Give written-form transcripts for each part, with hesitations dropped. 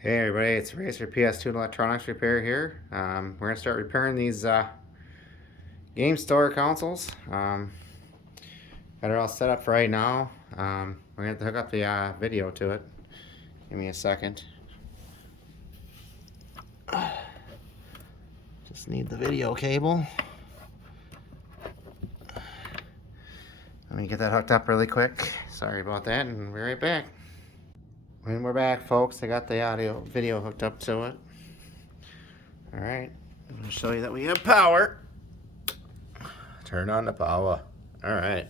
Hey everybody, it's Racer PS2 Electronics Repair here. We're going to start repairing these game store consoles. Got it all set up for right now. We're going to hook up the video to it. Give me a second. Just need the video cable. Let me get that hooked up really quick. Sorry about that, and we'll be right back. When we're back, folks, I got the video hooked up to it. Alright, I'm going to show you that we have power. Turn on the power. Alright.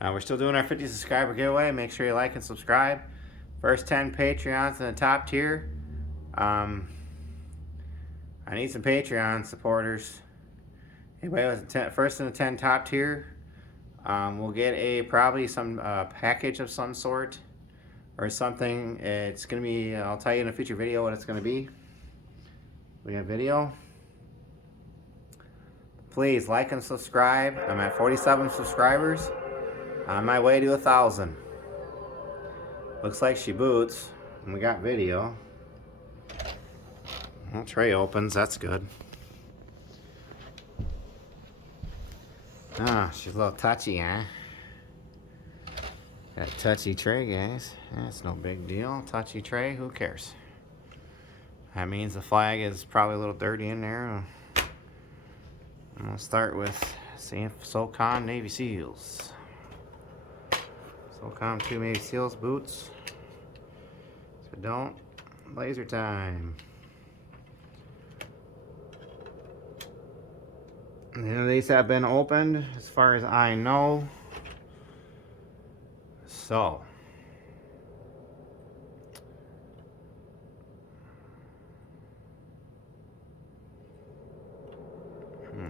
We're still doing our 50 subscriber giveaway. Make sure you like and subscribe. First 10 Patreons in the top tier. I need some Patreon supporters. Anybody with first in the 10 top tier, we'll get probably some package of some sort or something. It's gonna be, I'll tell you in a future video what it's gonna be. We have video. Please like and subscribe. I'm at 47 subscribers. On my way to 1,000. Looks like she boots. And we got video. Well, tray opens. That's good. Ah, she's a little touchy, huh? That touchy tray, guys. That's no big deal. Touchy tray, who cares? That means the flag is probably a little dirty in there. I'm gonna start with SOCON Navy SEALs. SOCON 2 Navy SEALs boots. If I don't, laser time. None of these have been opened as far as I know. So.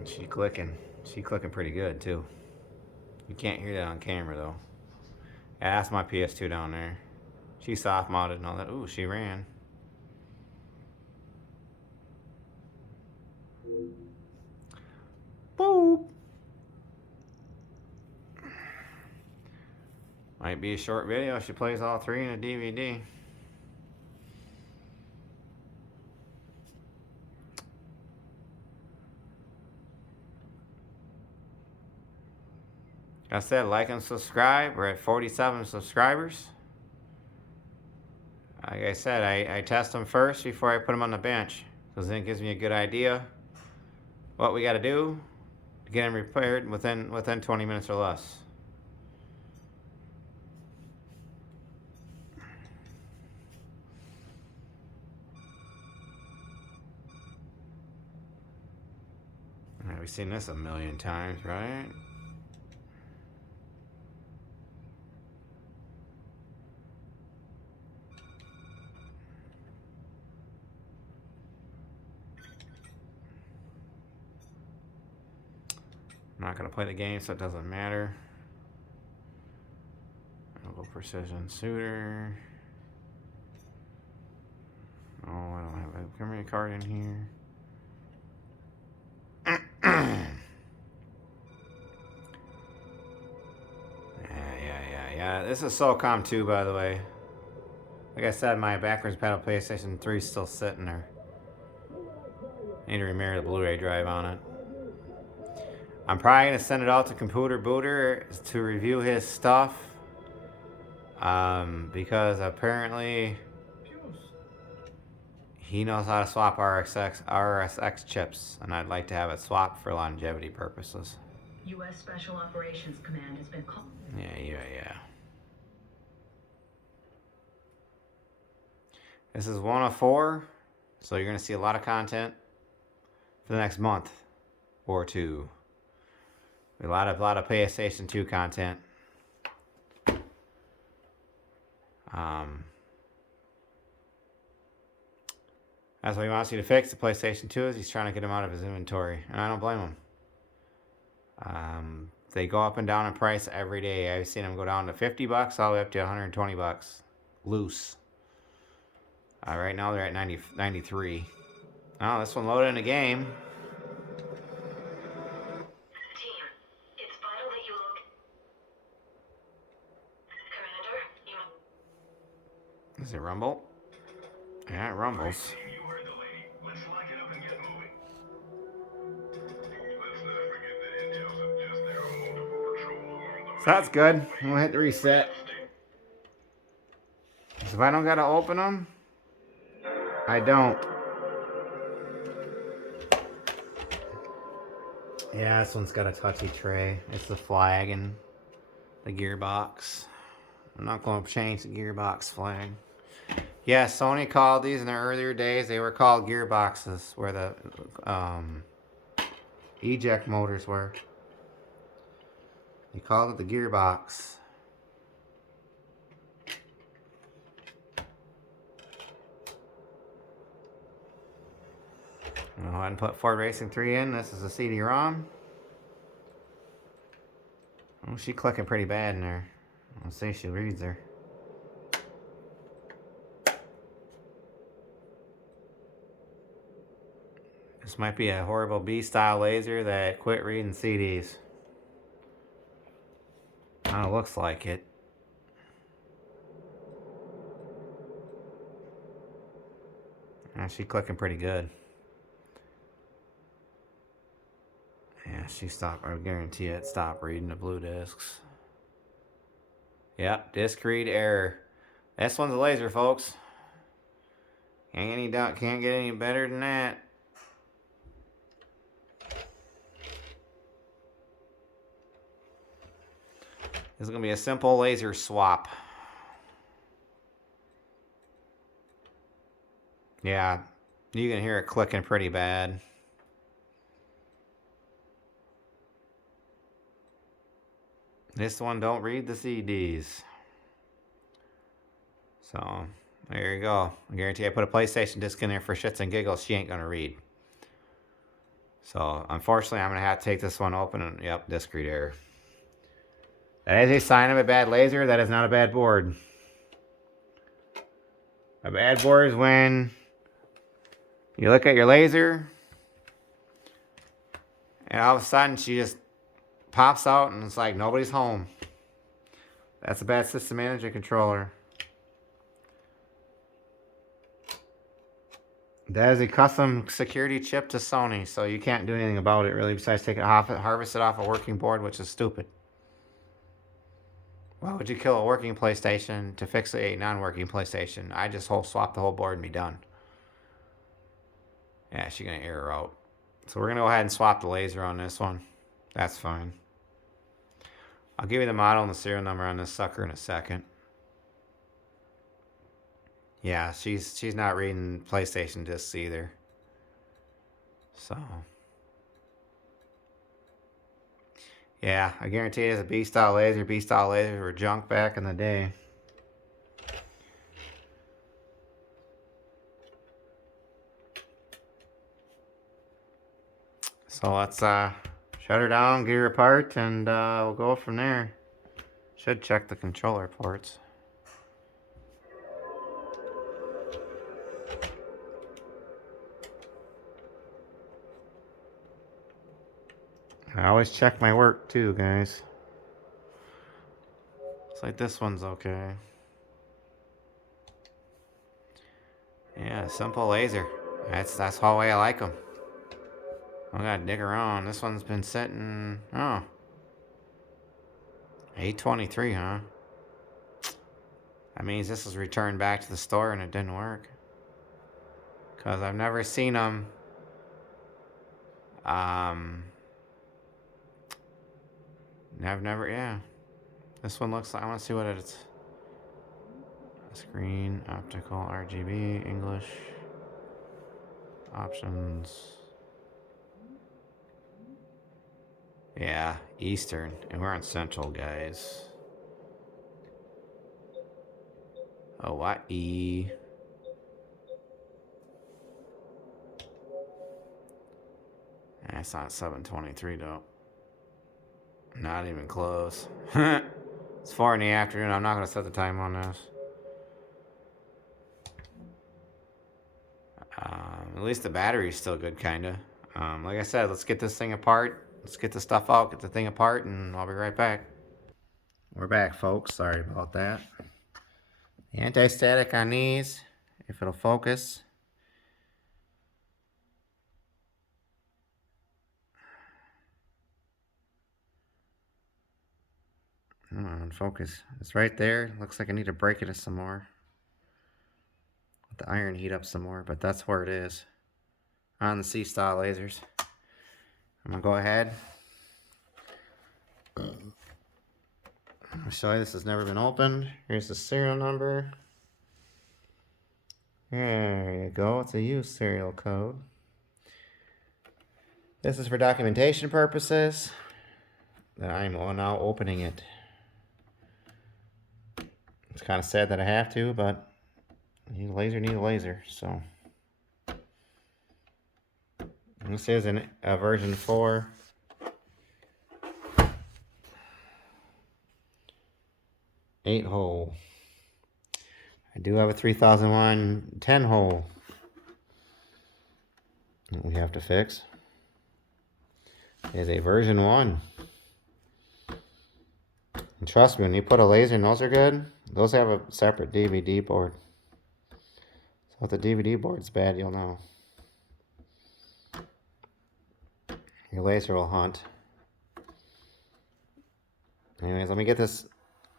She's clicking. She's clicking pretty good too. You can't hear that on camera though. Yeah, that's my PS2 down there. She's soft modded and all that. Ooh, she ran. Boop. Might be a short video. She plays all three in a DVD. Like I said, like and subscribe. We're at 47 subscribers. Like I said, I test them first before I put them on the bench, because then it gives me a good idea what we got to do to get them repaired within 20 minutes or less. We've seen this a million times, right? I'm not going to play the game, so it doesn't matter. I'll go precision suitor. Oh, I don't have a memory card in here. Yeah. This is SOCOM 2, by the way. Like I said, my backwards pedal PlayStation 3 is still sitting there. I need to remarry the Blu-ray drive on it. I'm probably going to send it out to Computer Booter to review his stuff. Because apparently he knows how to swap RSX chips, and I'd like to have it swapped for longevity purposes. U.S. Special Operations Command has been called. Yeah. This is 1 of 4, so you're going to see a lot of content for the next month or two. A lot of PlayStation 2 content. That's what he wants you to fix the PlayStation 2 is he's trying to get them out of his inventory, and I don't blame him. They go up and down in price every day. I've seen them go down to $50 all the way up to $120 loose. Right now they're at 93. Oh, this one loaded in the game. Team, it's vital that you look. Commander, you. Is it Rumble? Yeah, it rumbles. You heard the lady. Let's lock it up and get moving. Let's not forget that intel suggests there are multiple patrols along the So that's good. I'm gonna hit the reset. So if I don't gotta open them, I don't. Yeah, this one's got a touchy tray. It's the flag and the gearbox. I'm not going to change the gearbox flag. Yeah, Sony called these in the earlier days. They were called gearboxes, where the eject motors were. They called it the gearbox. I'll go ahead and put Ford Racing 3 in. This is a CD-ROM. Oh, she's clicking pretty bad in there. I'll say she reads her. This might be a horrible B-style laser that quit reading CDs. Kinda looks like it. She's clicking pretty good. Yeah, she stopped. I guarantee it stopped reading the blue discs. Yep, disc read error. This one's a laser, folks. Can't get any better than that. This is gonna be a simple laser swap. Yeah, you can hear it clicking pretty bad. This one don't read the CDs. So, there you go. I guarantee I put a PlayStation disc in there for shits and giggles, she ain't gonna read. So, unfortunately, I'm gonna have to take this one open and, yep, disc read error. That is a sign of a bad laser. That is not a bad board. A bad board is when you look at your laser and all of a sudden she just pops out and it's like nobody's home. That's a bad system manager controller. That is a custom security chip to Sony, so you can't do anything about it really besides take it off, harvest it off a working board, which is stupid. Why would you kill a working PlayStation to fix a non-working PlayStation? I just swap the whole board and be done. Yeah, she's gonna error out. So we're gonna go ahead and swap the laser on this one. That's fine. I'll give you the model and the serial number on this sucker in a second. Yeah, she's not reading PlayStation discs either. So yeah, I guarantee it's a B-style laser. B-style lasers were junk back in the day. So let's shut her down, get her apart, and we'll go from there. Should check the controller ports. I always check my work too, guys. Looks like this one's okay. Yeah, simple laser. That's the way I like them. I gotta dig around. This one's been sitting. Oh, 823, huh? That means this was returned back to the store and it didn't work. Cause I've never seen them. I've never, yeah. This one looks like, I want to see what it's. Screen, optical, RGB, English, options. Yeah, Eastern, and we're on Central, guys. Oh, what? E. That's not 723 though. Not even close. It's 4 in the afternoon. I'm not going to set the time on this. At least the battery's still good, kind of. Like I said, let's get this thing apart. Let's get the stuff out, get the thing apart, and I'll be right back. We're back, folks. Sorry about that. The anti-static on these if it'll focus. Come on, focus. It's right there. Looks like I need to break it some more. Let the iron heat up some more, but that's where it is. On the C-style lasers. I'm gonna go ahead. I'll show you this has never been opened. Here's the serial number. There you go. It's a use serial code. This is for documentation purposes. I'm now opening it. It's kind of sad that I have to, but need a laser, so. This is a version 4. Eight hole. I do have a 3001 10 hole that we have to fix. It is a version 1. And trust me, when you put a laser and those are good, those have a separate DVD board. So if the DVD board's bad, you'll know. Your laser will hunt. Anyways, let me get this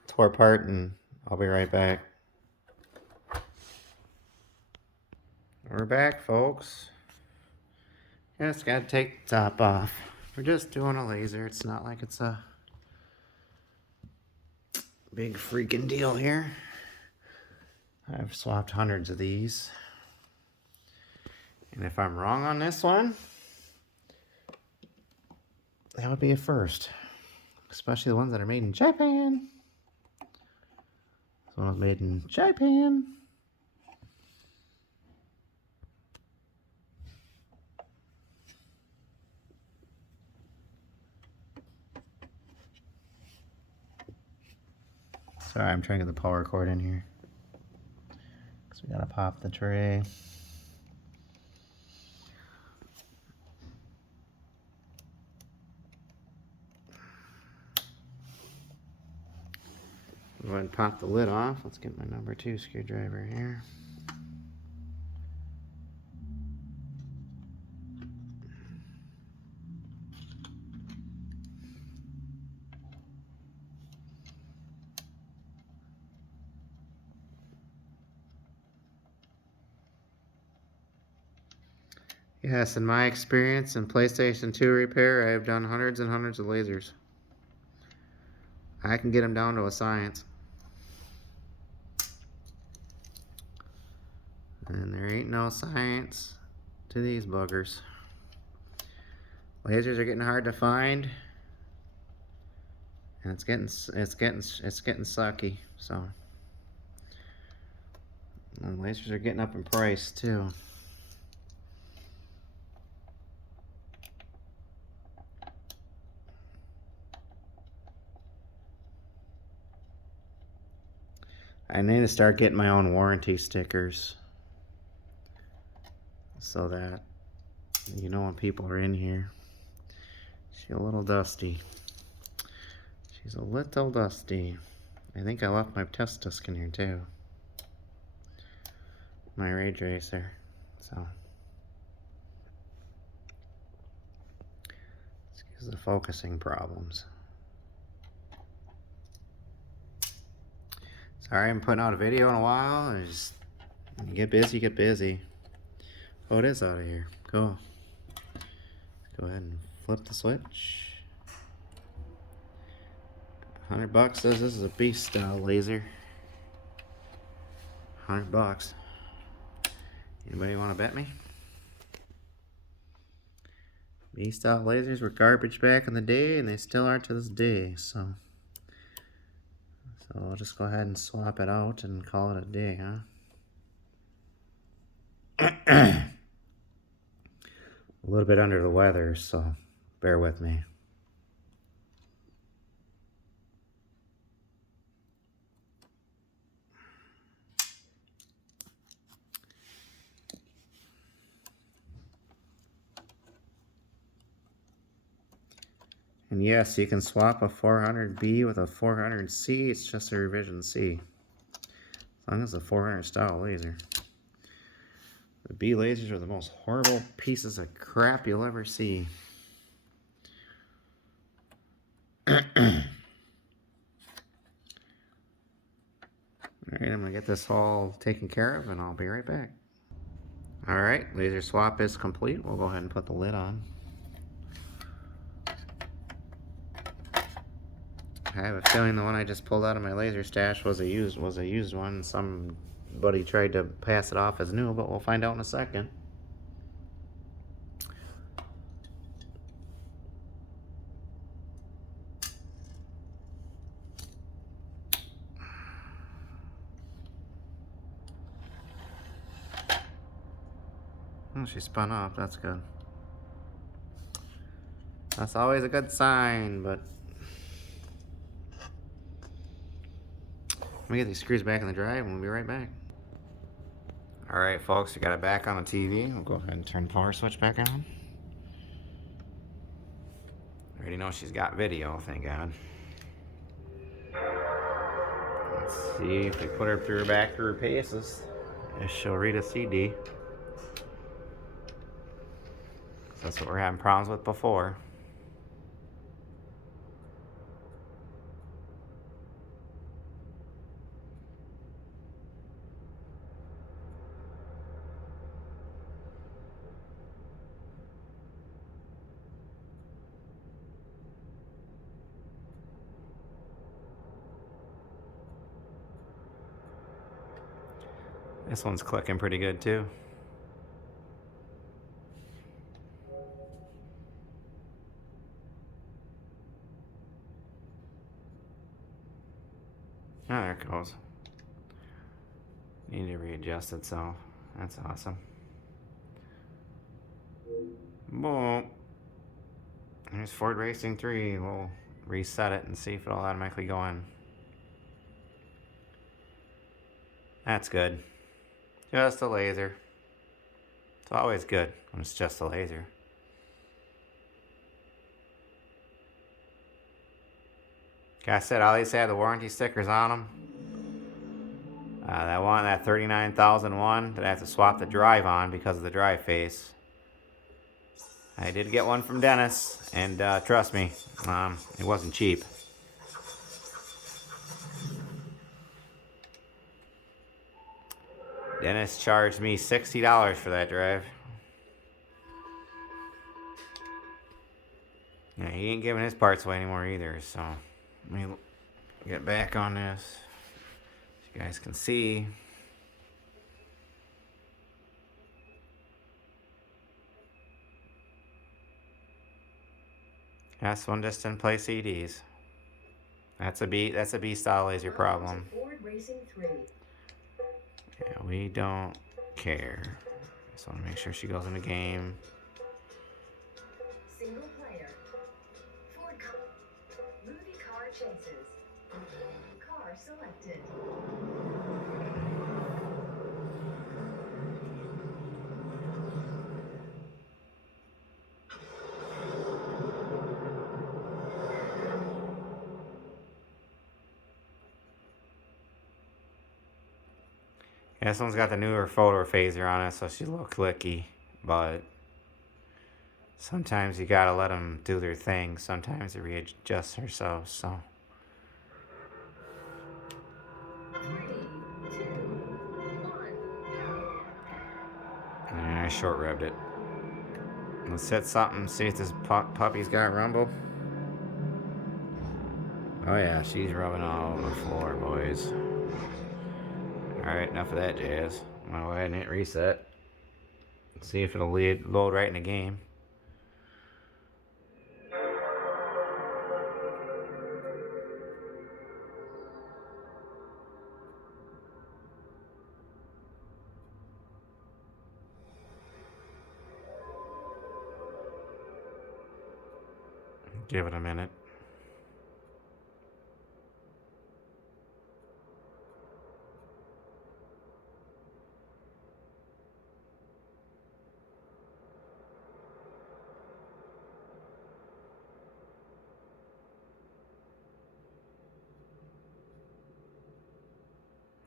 tore apart and I'll be right back. We're back, folks. Just gotta take the top off. We're just doing a laser. It's not like it's a big freaking deal here. I've swapped hundreds of these. And if I'm wrong on this one, that would be a first. Especially the ones that are made in Japan. This one was made in Japan. Sorry, I'm trying to get the power cord in here. Because we gotta pop the tray. Go ahead and pop the lid off. Let's get my number 2 screwdriver here. Yes, in my experience in PlayStation 2 repair, I have done hundreds and hundreds of lasers. I can get them down to a science. And there ain't no science to these buggers. Lasers are getting hard to find. And it's getting sucky, so. And lasers are getting up in price too. I need to start getting my own warranty stickers so that you know when people are in here. She's a little dusty. She's a little dusty. I think I left my test disc in here too. My ray tracer. So excuse the focusing problems. Sorry I haven't put out a video in a while. When you get busy, get busy. Oh, it is out of here. Cool. Go ahead and flip the switch. $100 says this is a beast style laser. $100. Anybody want to bet me? Beast style lasers were garbage back in the day, and they still are to this day. So I'll just go ahead and swap it out and call it a day, huh? A little bit under the weather, so bear with me. And yes, you can swap a 400B with a 400C. It's just a revision C. As long as it's a 400 style laser. The B lasers are the most horrible pieces of crap you'll ever see. Alright, I'm gonna get this all taken care of and I'll be right back. Alright, laser swap is complete. We'll go ahead and put the lid on. I have a feeling the one I just pulled out of my laser stash was a used one. Somebody tried to pass it off as new, but we'll find out in a second. Oh, she spun off. That's good. That's always a good sign, but let me get these screws back in the drive and we'll be right back. Alright folks, we got it back on the TV. We'll go ahead and turn the power switch back on. I already know she's got video, thank God. Let's see if we put her back through her paces, if she'll read a CD. That's what we're having problems with before. This one's clicking pretty good too. Oh, there it goes. Need to readjust itself. That's awesome. Boom. There's Ford Racing 3. We'll reset it and see if it'll automatically go in. That's good. Just a laser. It's always good when it's just a laser. Like I said, all these have the warranty stickers on them. That 39001 that I have to swap the drive on because of the drive face. I did get one from Dennis, and trust me, it wasn't cheap. Dennis charged me $60 for that drive. Yeah, he ain't giving his parts away anymore either, so let me get back on this so you guys can see. This one just didn't play CDs. That's a B style laser problem. Yeah, we don't care. Just want to make sure she goes in the game. Single player. Ford movie car chases. Car selected. Yeah, this one's got the newer photo phaser on it, so she's a little clicky, but sometimes you gotta let them do their thing. Sometimes they readjust herself, so. 3, 2, 1. And I short revved it. Let's hit something, see if this puppy's got rumble. Oh yeah, she's rubbing all over the floor, boys. Alright, enough of that jazz. I'm gonna go ahead and hit reset. See if it'll load right in the game. Give it a minute.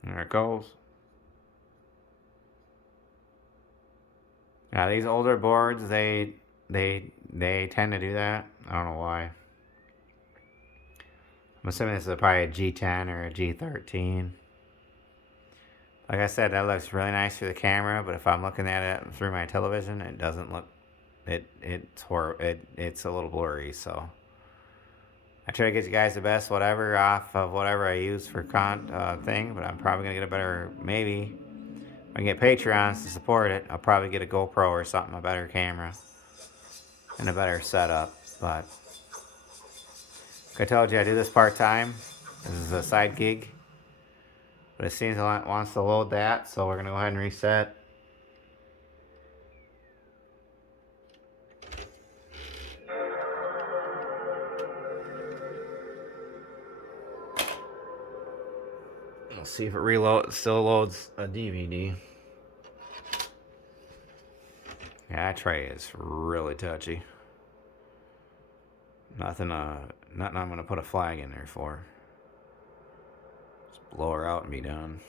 There it goes. Yeah, these older boards, they tend to do that. I don't know why. I'm assuming this is probably a G10 or a G13. Like I said, that looks really nice through the camera, but if I'm looking at it through my television, it doesn't look. It's a little blurry. So I try to get you guys the best whatever off of whatever I use for thing, but I'm probably gonna get a better maybe. If I can get Patreons to support it, I'll probably get a GoPro or something, a better camera, and a better setup. But like I told you, I do this part time. This is a side gig. But it seems it wants to load that, so we're going to go ahead and reset. We'll see if it still loads a DVD. Yeah, that tray is really touchy. Nothing I'm going to put a flag in there for. Just blow her out and be done.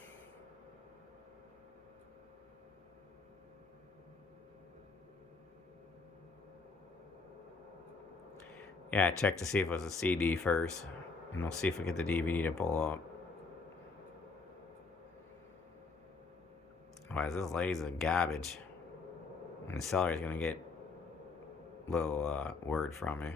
Yeah, check to see if it was a CD first. And we'll see if we get the DVD to pull up. Why is this lady's a garbage? And the seller's going to get a little word from me.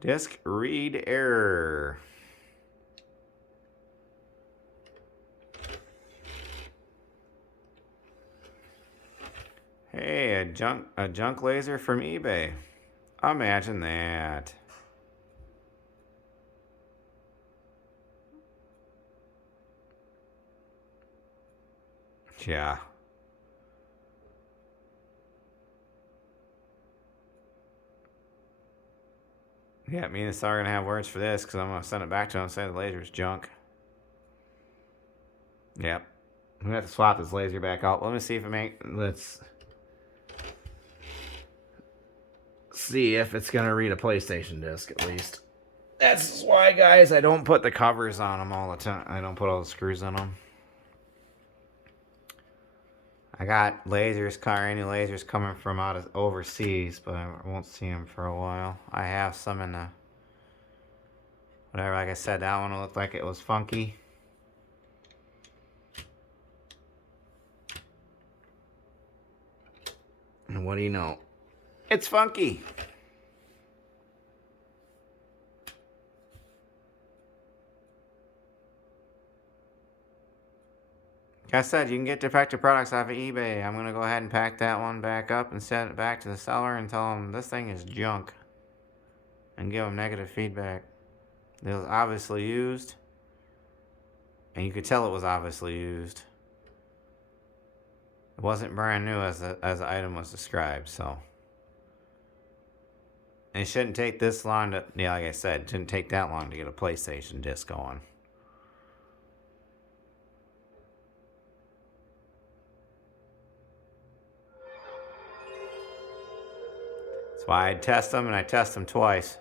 Disk read error. Hey, a junk laser from eBay. Imagine that. Yeah. Yeah, me and the seller are gonna have words for this because I'm gonna send it back to him and say the laser's junk. Yep. I'm gonna have to swap this laser back out. Let me see if let's see if it's gonna read a PlayStation disc at least. That's why, guys, I don't put the covers on them all the time. I don't put all the screws on them. I got any lasers coming from out of overseas, but I won't see them for a while. I have some in the whatever. Like I said, that one looked like it was funky. And what do you know? It's funky. Like I said, you can get defective products off of eBay. I'm going to go ahead and pack that one back up and send it back to the seller and tell him this thing is junk. And give him negative feedback. It was obviously used. And you could tell it was obviously used. It wasn't brand new as the item was described, so. And it shouldn't take this long to, yeah, like I said, it shouldn't take that long to get a PlayStation disc going. That's why I test them, and I test them twice.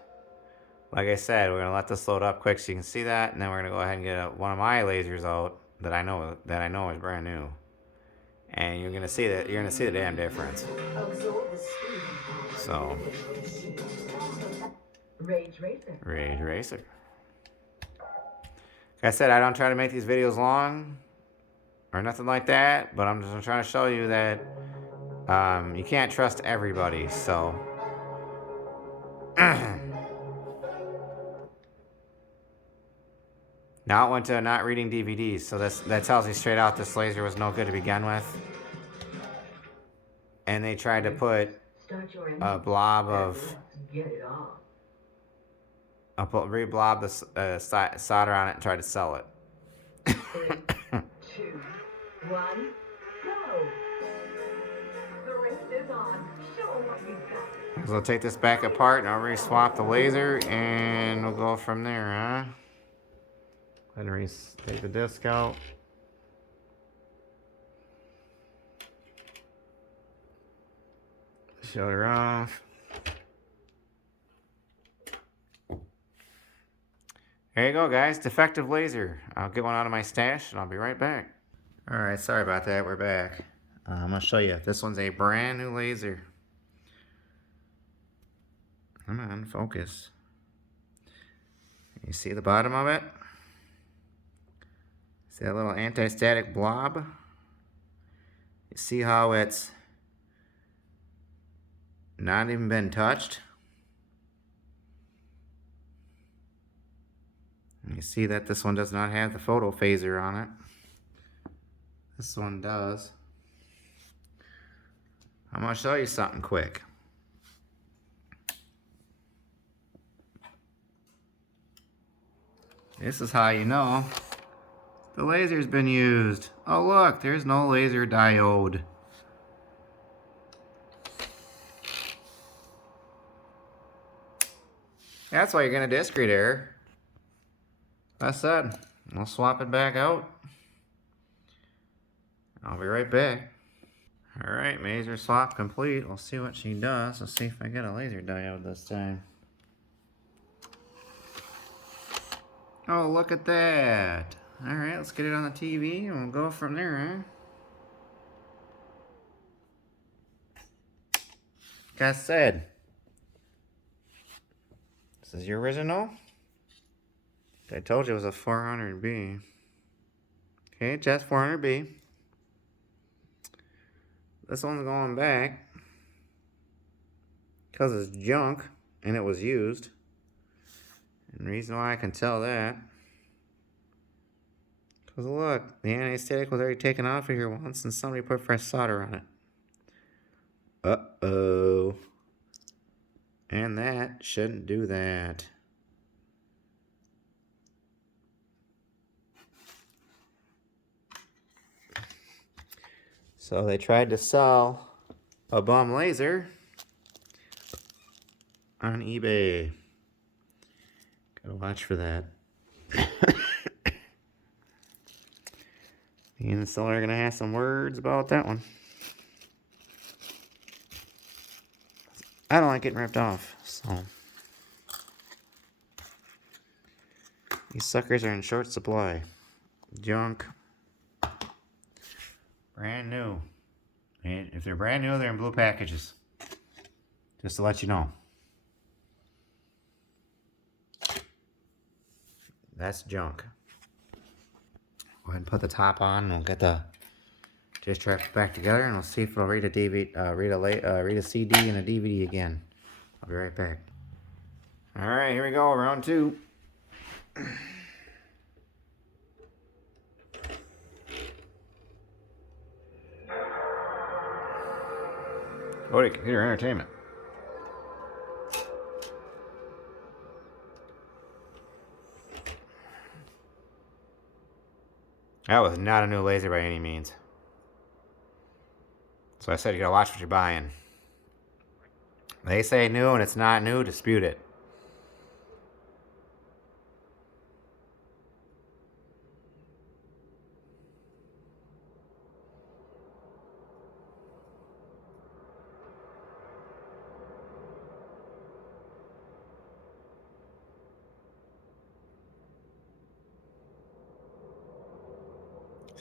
Like I said, we're going to let this load up quick so you can see that, and then we're going to go ahead and get one of my lasers out that I know is brand new. And you're going to see the damn difference. So, Rage Racer. Like I said, I don't try to make these videos long or nothing like that, but I'm just trying to show you that you can't trust everybody, so. Now it went to not reading DVDs, so that tells you straight out this laser was no good to begin with. And they tried to put a blob of re-blob the solder on it and tried to sell it. 3, 2, 1, go! The race is on. Show 'em what you've got. So we'll take this back apart and I'll re-swap the laser and we'll go from there, huh? Go ahead and take the disc out. Shut her off. There you go, guys. Defective laser. I'll get one out of my stash and I'll be right back. Alright, sorry about that. We're back. I'm going to show you. This one's a brand new laser. Come on, focus. You see the bottom of it? See that little anti-static blob? You see how it's not even been touched? And you see that this one does not have the photo phaser on it. This one does. I'm going to show you something quick. This is how you know the laser's been used. Oh look, there's no laser diode. That's why you're getting a discrete error. That's that. I'll swap it back out. I'll be right back. Alright, laser swap complete. We'll see what she does. Let's see if I get a laser diode this time. Oh, look at that. Alright, let's get it on the TV and we'll go from there, huh? Like I said, this is your original. I told you it was a 400B. Okay, just 400B. This one's going back because it's junk and it was used. And the reason why I can tell that, because look, the anti-static was already taken off of here once and somebody put fresh solder on it. Uh-oh. And that shouldn't do that. So they tried to sell a bum laser on eBay. Gotta watch for that. The installer are gonna have some words about that one. I don't like getting ripped off, so these suckers are in short supply. Junk. Brand new. And if they're brand new, they're in blue packages. Just to let you know. That's junk. Go ahead and put the top on and we'll get the disc track back together and we'll see if it'll read a DVD, read a CD and a DVD again. I'll be right back. Alright, here we go, round 2. Go to computer entertainment. That was not a new laser by any means. So I said you gotta watch what you're buying. They say new and it's not new, dispute it.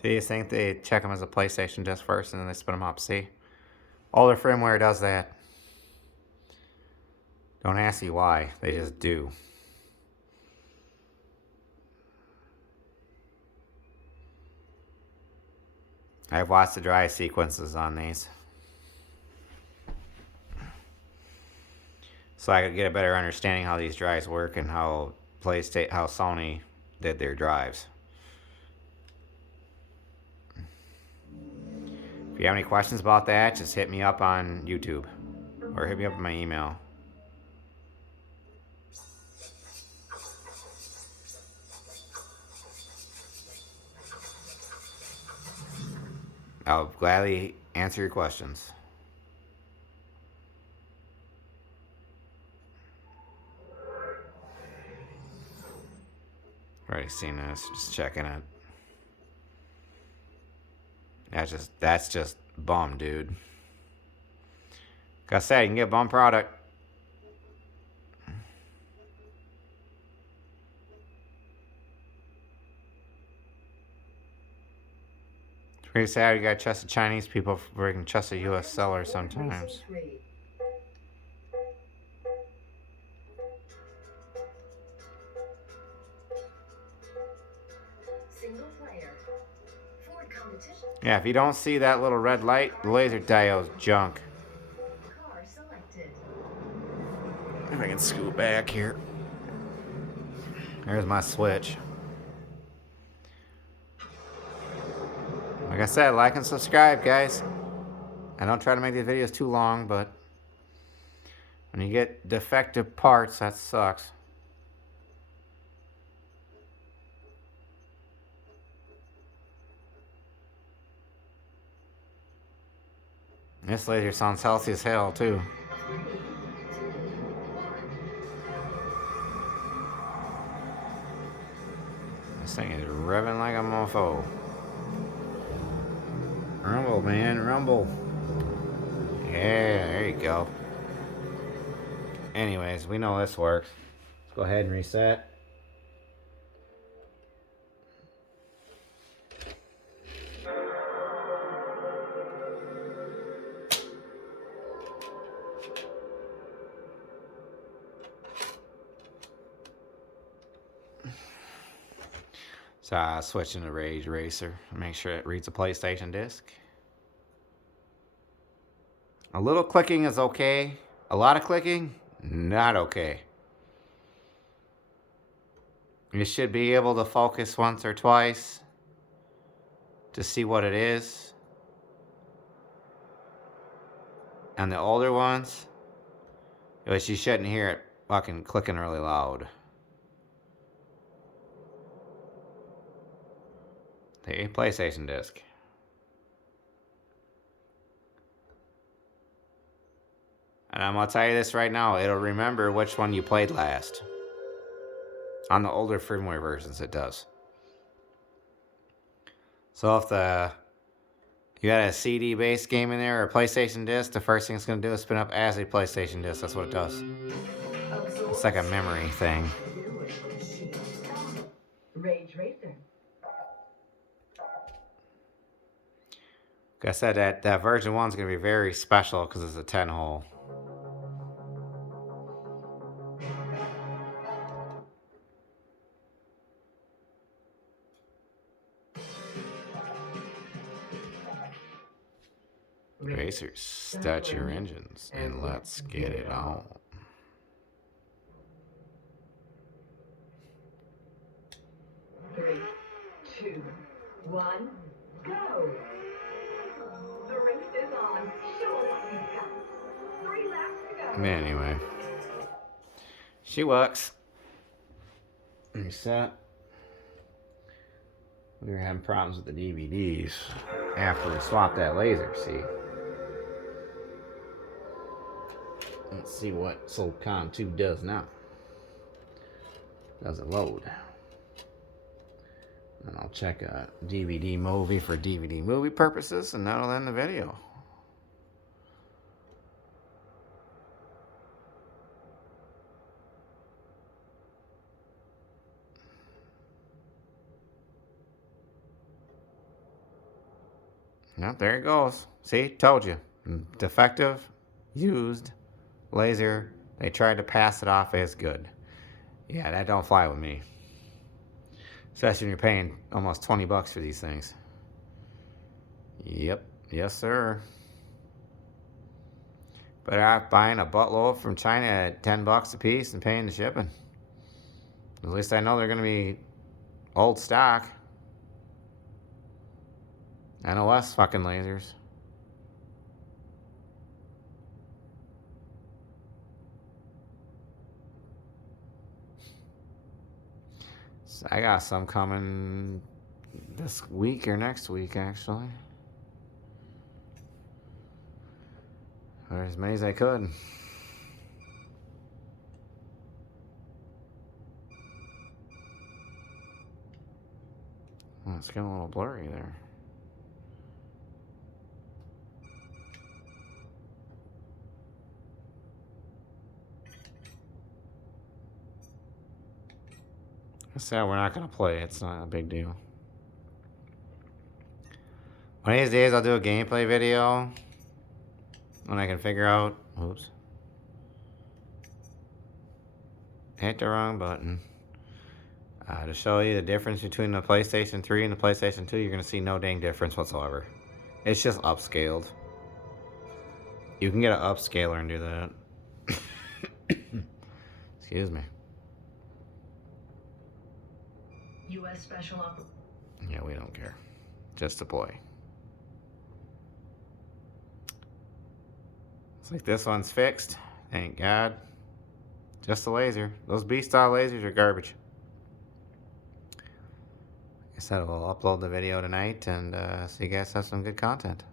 See, you think they check them as a PlayStation disc first and then they spin them up, see? All their firmware does that. Don't ask me why, they just do. I've watched the dry sequences on these. So I could get a better understanding how these drives work and how Sony did their drives. If you have any questions about that, just hit me up on YouTube or hit me up on my email. I'll gladly answer your questions. Already seen this, just checking it. That's just bum, dude. Like I said, you can get a bum product. It's pretty sad you gotta trust the Chinese people before you can trust a US seller sometimes. Single player. Ford competition. Yeah, if you don't see that little red light, the laser diode's junk. Car selected. If I can scoot back here. There's my switch. Like I said, like and subscribe, guys. I don't try to make these videos too long, but when you get defective parts, that sucks. This laser sounds healthy as hell, too. This thing is revving like a mofo. Rumble, man, rumble. Yeah, there you go. Anyways, we know this works. Let's go ahead and reset. So switching to Rage Racer. Make sure it reads a PlayStation disc. A little clicking is okay. A lot of clicking, not okay. You should be able to focus once or twice to see what it is. And the older ones, but you shouldn't hear it fucking clicking really loud. The PlayStation disc. And I'm gonna tell you this right now, it'll remember which one you played last. On the older firmware versions, it does. So if you got a CD-based game in there or a PlayStation disc, the first thing it's gonna do is spin up as a PlayStation disc. That's what it does. It's like a memory thing. Rage Racer. Like I said, that version 1 is gonna be very special because it's a 10-hole. Racers, start your engines and let's get it on. Three, two, one, go! The race is on. Show what you've got. 3 laps to go. Anyway, she works. Reset. We were having problems with the DVDs after we swapped that laser, see? Let's see what SOCOM 2 does now. Does it load? And I'll check a DVD movie for DVD movie purposes, and that'll end the video. Yep, there it goes. See, told you. Defective, used, laser. They tried to pass it off as good. Yeah, that don't fly with me. Especially when you're paying almost 20 bucks for these things. Yep, yes sir. Better off buying a buttload from China at 10 bucks a piece and paying the shipping. At least I know they're gonna be old stock. NOS fucking lasers. So I got some coming this week or next week, actually. Or as many as I could. Oh, it's getting a little blurry there. I said we're not going to play. It's not a big deal. One of these days I'll do a gameplay video when I can figure out, oops, hit the wrong button. To show you the difference between the PlayStation 3 and the PlayStation 2, you're going to see no dang difference whatsoever. It's just upscaled. You can get an upscaler and do that. Excuse me. U.S. Special Op. Yeah, we don't care. Just deploy. Looks like this one's fixed. Thank God. Just a laser. Those B-style lasers are garbage. Like I said, we'll upload the video tonight and so you guys have some good content.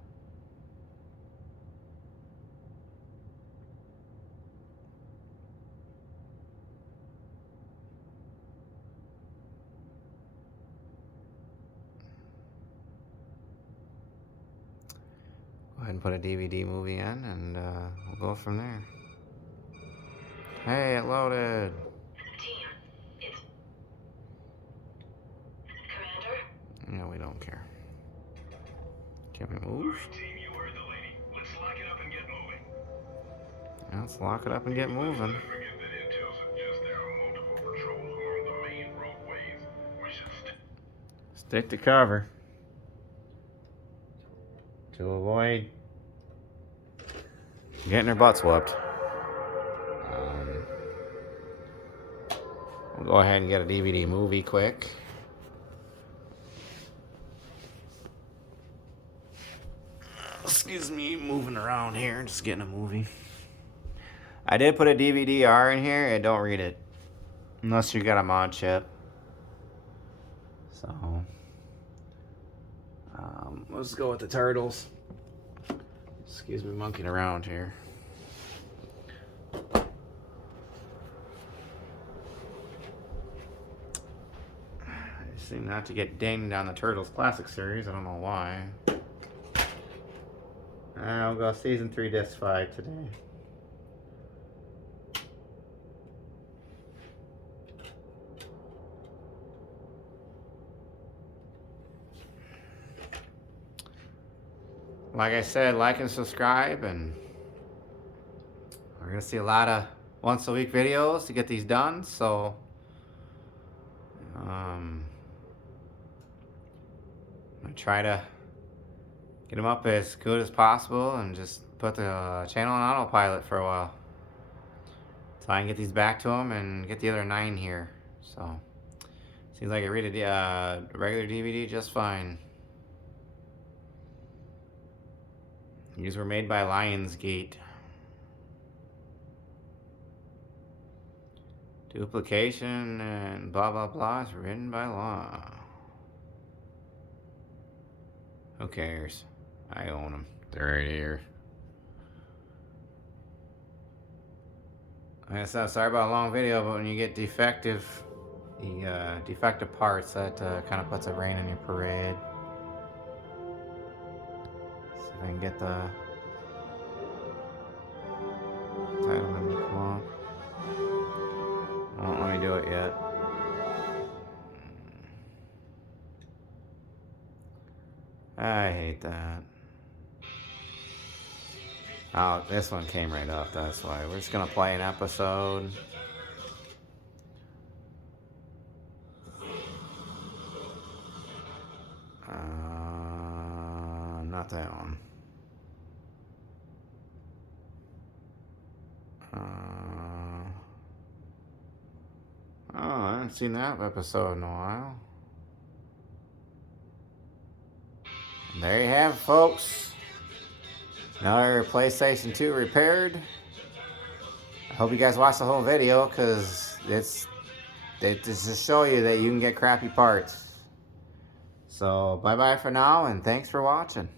Go ahead and put a DVD movie in and we'll go from there. Hey, it loaded. Team, it's Commander. Yeah, we don't care. Can we move? Team, you heard the lady. Let's lock it up and get moving. Yeah, let's lock it up and get moving. Don't forget that intel suggests there are multiple patrols along the main roadways. We should Stick to cover. To avoid getting our butts whooped. We'll go ahead and get a DVD movie quick. Excuse me, moving around here, just getting a movie. I did put a DVD-R in here, and don't read it. Unless you got a mod chip. So, let's go with the turtles. Excuse me, monkeying around here. I seem not to get dinged on the Turtles Classic Series. I don't know why. I'll go Season 3, Disc 5 today. Like I said, like and subscribe, and we're going to see a lot of once-a-week videos to get these done, so I'm going to try to get them up as good as possible and just put the channel on autopilot for a while. So I can get these back to them and get the other 9 here. So, seems like I read a regular DVD just fine. These were made by Lionsgate. Duplication and blah blah blah is written by law. Who cares? I own them. They're right here. Like I said, sorry about a long video, but when you get defective parts, that kind of puts a rain in your parade. See if I can get the title number to come up. Won't let me do it yet. I hate that. Oh, this one came right up, that's why. We're just gonna play an episode. Not that one. Oh, I haven't seen that episode in a while. There you have it, folks. Another PlayStation 2 repaired. I hope you guys watch the whole video, because it's just show you that you can get crappy parts. So, bye-bye for now, and thanks for watching.